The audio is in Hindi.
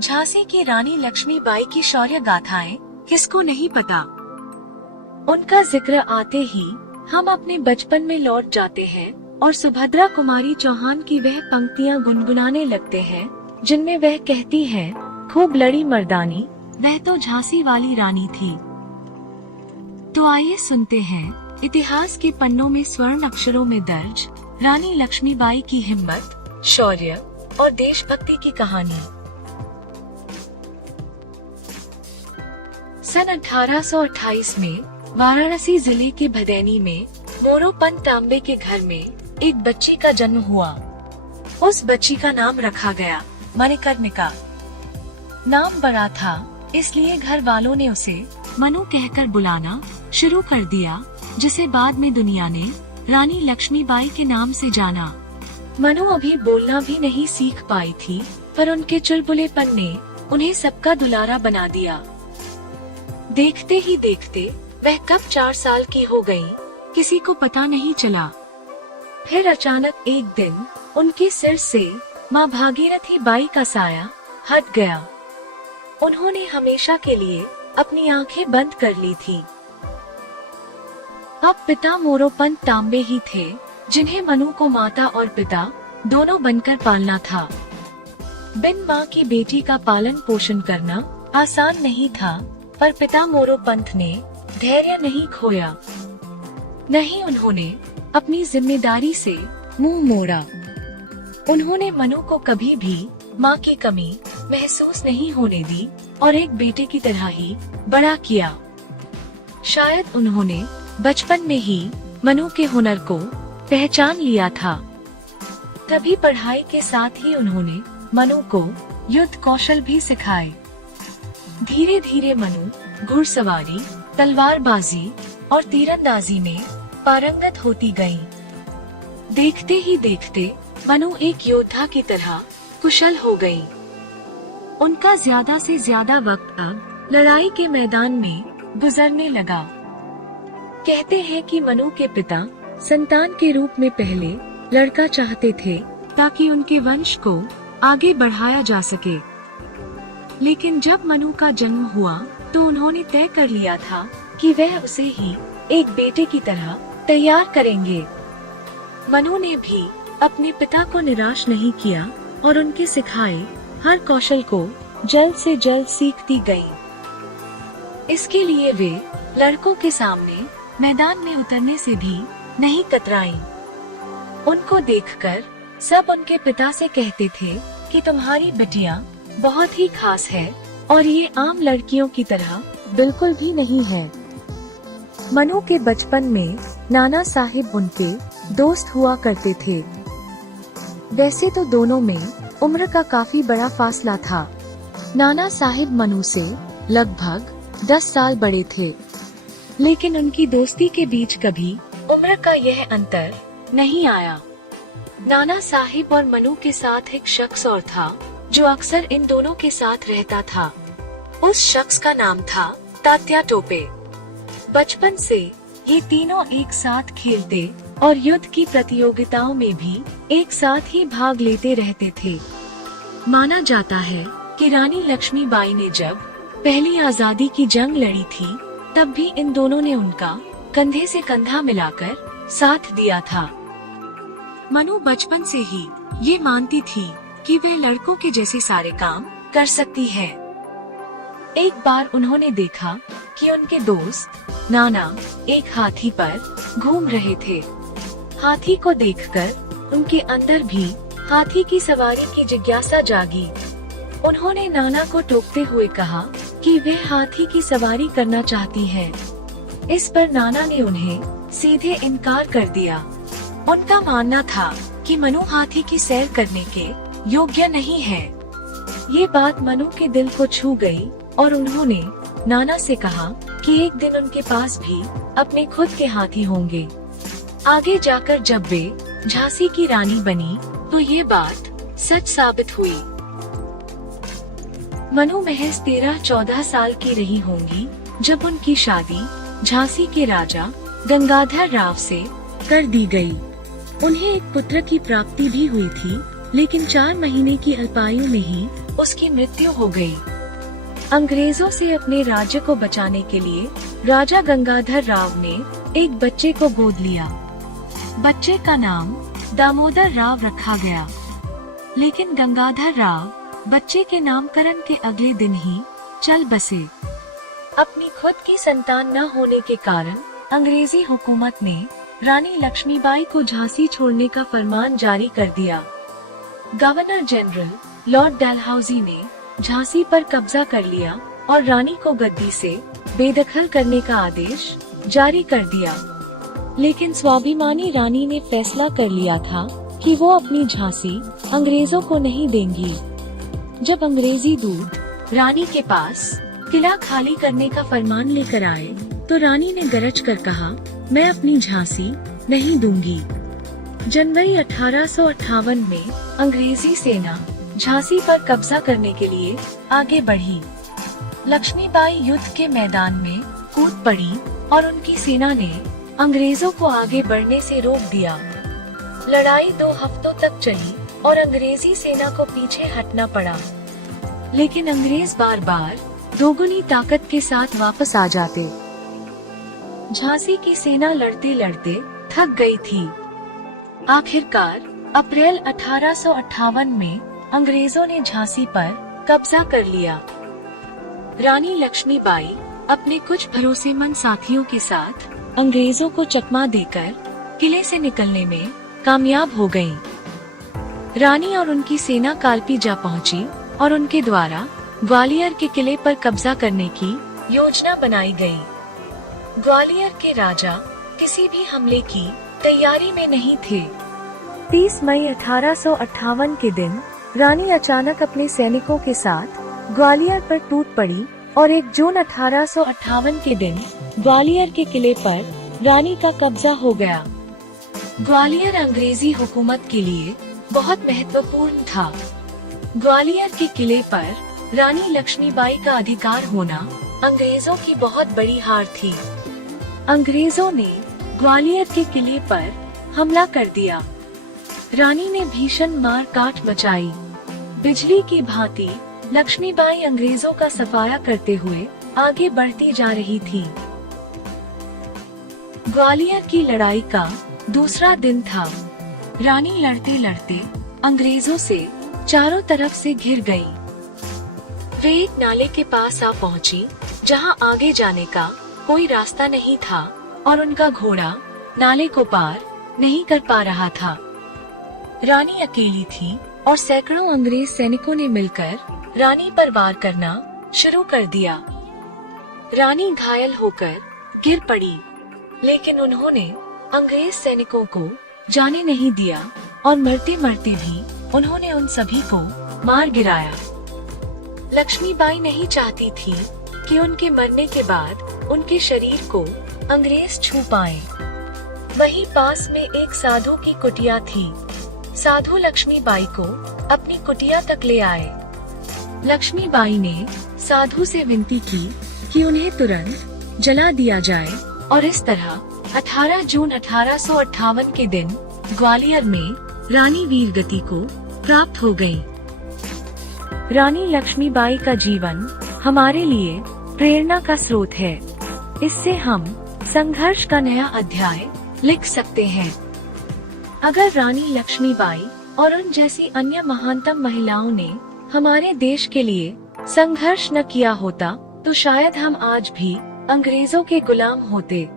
झांसी की रानी लक्ष्मीबाई की शौर्य गाथाएं किसको नहीं पता। उनका जिक्र आते ही हम अपने बचपन में लौट जाते हैं और सुभद्रा कुमारी चौहान की वह पंक्तियां गुनगुनाने लगते हैं जिनमें वह कहती है, खूब लड़ी मर्दानी, वह तो झांसी वाली रानी थी। तो आइए सुनते हैं इतिहास के पन्नों में स्वर्ण अक्षरों में दर्ज रानी लक्ष्मीबाई की हिम्मत, शौर्य और देशभक्ति की कहानी। सन 1828 में वाराणसी जिले के भदैनी में मोरोपंत तांबे के घर में एक बच्ची का जन्म हुआ। उस बच्ची का नाम रखा गया मणिकर्णिका। नाम बड़ा था, इसलिए घर वालों ने उसे मनु कहकर बुलाना शुरू कर दिया, जिसे बाद में दुनिया ने रानी लक्ष्मीबाई के नाम से जाना। मनु अभी बोलना भी नहीं सीख पाई थी, पर उनके चुलबुलेपन ने उन्हें सबका दुलारा बना दिया। देखते ही देखते वह कब 4 साल की हो गई, किसी को पता नहीं चला। फिर अचानक एक दिन उनके सिर से माँ भागीरथी बाई का साया हट गया। उन्होंने हमेशा के लिए अपनी आंखें बंद कर ली थी। अब पिता मोरोपंत तांबे ही थे, जिन्हें मनु को माता और पिता दोनों बनकर पालना था। बिन माँ की बेटी का पालन पोषण करना आसान नहीं था, पर पिता मोरोपंत ने धैर्य नहीं खोया। नहीं उन्होंने अपनी जिम्मेदारी से मुंह मोड़ा। उन्होंने मनु को कभी भी माँ की कमी महसूस नहीं होने दी और एक बेटे की तरह ही बड़ा किया। शायद उन्होंने बचपन में ही मनु के हुनर को पहचान लिया था। तभी पढ़ाई के साथ ही उन्होंने मनु को युद्ध कौशल भी सिखाए। धीरे धीरे मनु घुड़सवारी, तलवारबाजी और तीरंदाजी में पारंगत होती गई। देखते ही देखते मनु एक योद्धा की तरह कुशल हो गई। उनका ज्यादा से ज्यादा वक्त अब लड़ाई के मैदान में गुजरने लगा। कहते हैं कि मनु के पिता संतान के रूप में पहले लड़का चाहते थे, ताकि उनके वंश को आगे बढ़ाया जा सके। लेकिन जब मनु का जन्म हुआ तो उन्होंने तय कर लिया था कि वह उसे ही एक बेटे की तरह तैयार करेंगे। मनु ने भी अपने पिता को निराश नहीं किया और उनके सिखाए हर कौशल को जल्द से जल्द सीखती गई। इसके लिए वे लड़कों के सामने मैदान में उतरने से भी नहीं कतराई। उनको देखकर सब उनके पिता से कहते थे कि तुम्हारी बिटिया बहुत ही खास है और ये आम लड़कियों की तरह बिल्कुल भी नहीं है। मनु के बचपन में नाना साहिब उनके दोस्त हुआ करते थे। वैसे तो दोनों में उम्र का काफी बड़ा फासला था। नाना साहिब मनु से लगभग 10 साल बड़े थे, लेकिन उनकी दोस्ती के बीच कभी उम्र का यह अंतर नहीं आया। नाना साहिब और मनु के साथ एक शख्स और था, जो अक्सर इन दोनों के साथ रहता था। उस शख्स का नाम था तात्या टोपे। बचपन से ये तीनों एक साथ खेलते और युद्ध की प्रतियोगिताओं में भी एक साथ ही भाग लेते रहते थे। माना जाता है कि रानी लक्ष्मीबाई ने जब पहली आजादी की जंग लड़ी थी, तब भी इन दोनों ने उनका कंधे से कंधा मिलाकर साथ दिया था। मनु बचपन से ही ये मानती थी कि वह लड़कों के जैसे सारे काम कर सकती है। एक बार उन्होंने देखा कि उनके दोस्त नाना एक हाथी पर घूम रहे थे। हाथी को देखकर उनके अंदर भी हाथी की सवारी की जिज्ञासा जागी। उन्होंने नाना को टोकते हुए कहा कि वह हाथी की सवारी करना चाहती है। इस पर नाना ने उन्हें सीधे इनकार कर दिया। उनका मानना था कि मनु हाथी की सैर करने के योग्य नहीं है। ये बात मनु के दिल को छू गई और उन्होंने नाना से कहा कि एक दिन उनके पास भी अपने खुद के हाथी होंगे। आगे जाकर जब वे झांसी की रानी बनी तो ये बात सच साबित हुई। मनु महज 13-14 साल की रही होंगी जब उनकी शादी झांसी के राजा गंगाधर राव से कर दी गई। उन्हें एक पुत्र की प्राप्ति भी हुई थी, लेकिन 4 महीने की अल्पायु में ही उसकी मृत्यु हो गई। अंग्रेजों से अपने राज्य को बचाने के लिए राजा गंगाधर राव ने एक बच्चे को गोद लिया। बच्चे का नाम दामोदर राव रखा गया। लेकिन गंगाधर राव बच्चे के नामकरण के अगले दिन ही चल बसे। अपनी खुद की संतान न होने के कारण अंग्रेजी हुकूमत ने रानी लक्ष्मीबाई को झांसी छोड़ने का फरमान जारी कर दिया। गवर्नर जनरल लॉर्ड डलहौजी ने झांसी पर कब्जा कर लिया और रानी को गद्दी से बेदखल करने का आदेश जारी कर दिया। लेकिन स्वाभिमानी रानी ने फैसला कर लिया था कि वो अपनी झांसी अंग्रेजों को नहीं देंगी। जब अंग्रेजी दूत रानी के पास किला खाली करने का फरमान लेकर आए तो रानी ने गरज कर कहा, मैं अपनी झांसी नहीं दूंगी। जनवरी 1858 में अंग्रेजी सेना झांसी पर कब्जा करने के लिए आगे बढ़ी। लक्ष्मीबाई युद्ध के मैदान में कूद पड़ी और उनकी सेना ने अंग्रेजों को आगे बढ़ने से रोक दिया। लड़ाई 2 हफ्तों तक चली और अंग्रेजी सेना को पीछे हटना पड़ा। लेकिन अंग्रेज बार बार दोगुनी ताकत के साथ वापस आ जाते। झांसी की सेना लड़ते लड़ते थक गई थी। आखिरकार अप्रैल 1858 में अंग्रेजों ने झांसी पर कब्जा कर लिया। रानी लक्ष्मीबाई अपने कुछ भरोसेमंद साथियों के साथ अंग्रेजों को चकमा देकर किले से निकलने में कामयाब हो गयीं। रानी और उनकी सेना कालपी जा पहुंची और उनके द्वारा ग्वालियर के किले पर कब्जा करने की योजना बनाई गई। ग्वालियर के राजा किसी भी हमले की तैयारी में नहीं थे। 30 मई 1858 के दिन रानी अचानक अपने सैनिकों के साथ ग्वालियर पर टूट पड़ी और 1 जून 1858 के दिन ग्वालियर के किले पर रानी का कब्जा हो गया। ग्वालियर अंग्रेजी हुकूमत के लिए बहुत महत्वपूर्ण था। ग्वालियर के किले पर रानी लक्ष्मीबाई का अधिकार होना अंग्रेजों की बहुत बड़ी हार थी। अंग्रेजों ने ग्वालियर के किले पर हमला कर दिया। रानी ने भीषण मार काट मचाई। बिजली की भांति लक्ष्मीबाई अंग्रेजों का सफाया करते हुए आगे बढ़ती जा रही थी। ग्वालियर की लड़ाई का दूसरा दिन था। रानी लड़ते लड़ते अंग्रेजों से चारों तरफ से घिर गई। वे एक नाले के पास आ पहुंची जहां आगे जाने का कोई रास्ता नहीं था और उनका घोड़ा नाले को पार नहीं कर पा रहा था। रानी अकेली थी और सैकड़ों अंग्रेज सैनिकों ने मिलकर रानी पर वार करना शुरू कर दिया। रानी घायल होकर गिर पड़ी, लेकिन उन्होंने अंग्रेज सैनिकों को जाने नहीं दिया और मरते मरते भी उन्होंने उन सभी को मार गिराया। लक्ष्मीबाई नहीं चाहती थी कि उनके मरने के बाद उनके शरीर को अंग्रेज छू पाएं। वहीं पास में एक साधु की कुटिया थी। साधु लक्ष्मीबाई को अपनी कुटिया तक ले आए। लक्ष्मीबाई ने साधु से विनती की कि उन्हें तुरंत जला दिया जाए और इस तरह 18 जून 1858 के दिन ग्वालियर में रानी वीरगति को प्राप्त हो गई। रानी लक्ष्मीबाई का जीवन हमारे लिए प्रेरणा का स्रोत है। इससे हम संघर्ष का नया अध्याय लिख सकते हैं। अगर रानी लक्ष्मीबाई और उन जैसी अन्य महानतम महिलाओं ने हमारे देश के लिए संघर्ष न किया होता तो शायद हम आज भी अंग्रेजों के गुलाम होते।